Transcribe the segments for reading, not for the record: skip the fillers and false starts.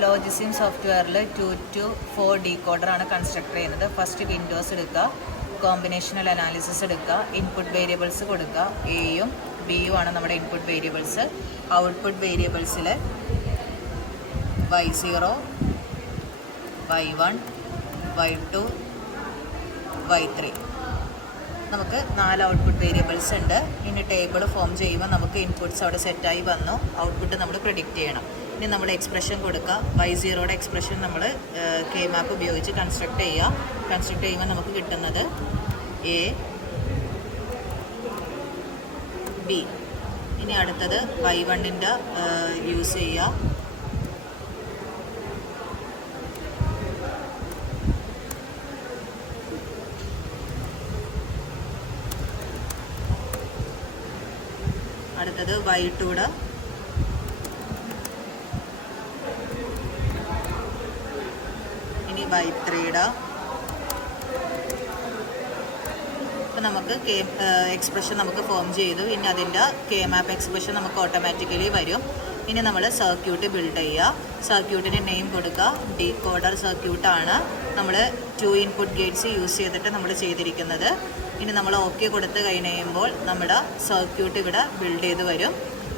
ലോജിസിം സോഫ്റ്റ്വെയറിൽ 2 to 4 ഡീകോഡറാണ് construct ചെയ്യുന്നത്. First Windows എടുക്കുക, കോമ്പിനേഷണൽ അനാലിസിസ് എടുക്കുക, ഇൻപുട്ട് വേരിയബിൾസ് കൊടുക്കുക. എയും ബിയും ആണ് നമ്മുടെ input variables. Output വേരിയബിൾസിൽ y0, y1, y2, y3 നമുക്ക് 4 ഔട്ട്പുട്ട് വേരിയബിൾസ് ഉണ്ട്. ഇനി ടേബിൾ ഫോം ചെയ്യുമ്പോൾ നമുക്ക് ഇൻപുട്ട്സ് അവിടെ സെറ്റായി വന്നു, ഔട്ട്പുട്ട് നമ്മൾ പ്രിഡിക്റ്റ് ചെയ്യണം. ഇനി നമ്മൾ എക്സ്പ്രഷൻ കൊടുക്കുക. y0യുടെ എക്സ്പ്രഷൻ നമ്മൾ കെ മാപ്പ് ഉപയോഗിച്ച് കൺസ്ട്രക്ട് ചെയ്യുമ്പോൾ നമുക്ക് കിട്ടുന്നത് എ ബി. ഇനി അടുത്തത് y1ൻ്റെ യൂസ് ചെയ്യുക. അടുത്തത് y2യുടെ, ഇനി y3യുടെ. ഇപ്പം നമുക്ക് എക്സ്പ്രഷൻ നമുക്ക് ഫോം ചെയ്തു. ഇനി അതിൻ്റെ കെ മാപ്പ് എക്സ്പ്രഷൻ നമുക്ക് ഓട്ടോമാറ്റിക്കലി വരും. ഇനി നമ്മൾ സർക്യൂട്ട് ബിൽഡ് ചെയ്യുക. സർക്യൂട്ടിന് നെയിം കൊടുക്കുക. ഡീകോഡർ സർക്യൂട്ടാണ് നമ്മൾ 2 ഇൻപുട്ട് ഗേറ്റ്സ് യൂസ് ചെയ്തിട്ട് നമ്മൾ ചെയ്തിരിക്കുന്നത്. ഇനി നമ്മൾ ഓക്കെ കൊടുത്ത് കഴിയുമ്പോൾ നമ്മുടെ സർക്യൂട്ട് ഇവിടെ ബിൽഡ് ചെയ്ത് വരും.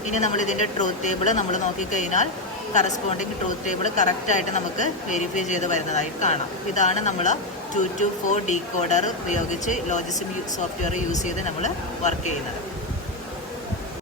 ഇനി നമ്മൾ ഇതിൻ്റെ ട്രൂത്ത് ടേബിൾ നമ്മൾ നോക്കിക്കഴിഞ്ഞാൽ കറസ്പോണ്ടിങ് ട്രൂത്ത് ടേബിൾ കറക്റ്റായിട്ട് നമുക്ക് വെരിഫൈ ചെയ്ത് വരുന്നതായിട്ട് കാണാം. ഇതാണ് നമ്മൾ 2 to 4 ഡീകോഡർ ഉപയോഗിച്ച് ലോജിസിം സോഫ്റ്റ്വെയർ യൂസ് ചെയ്ത് നമ്മൾ വർക്ക് ചെയ്യുന്നത്.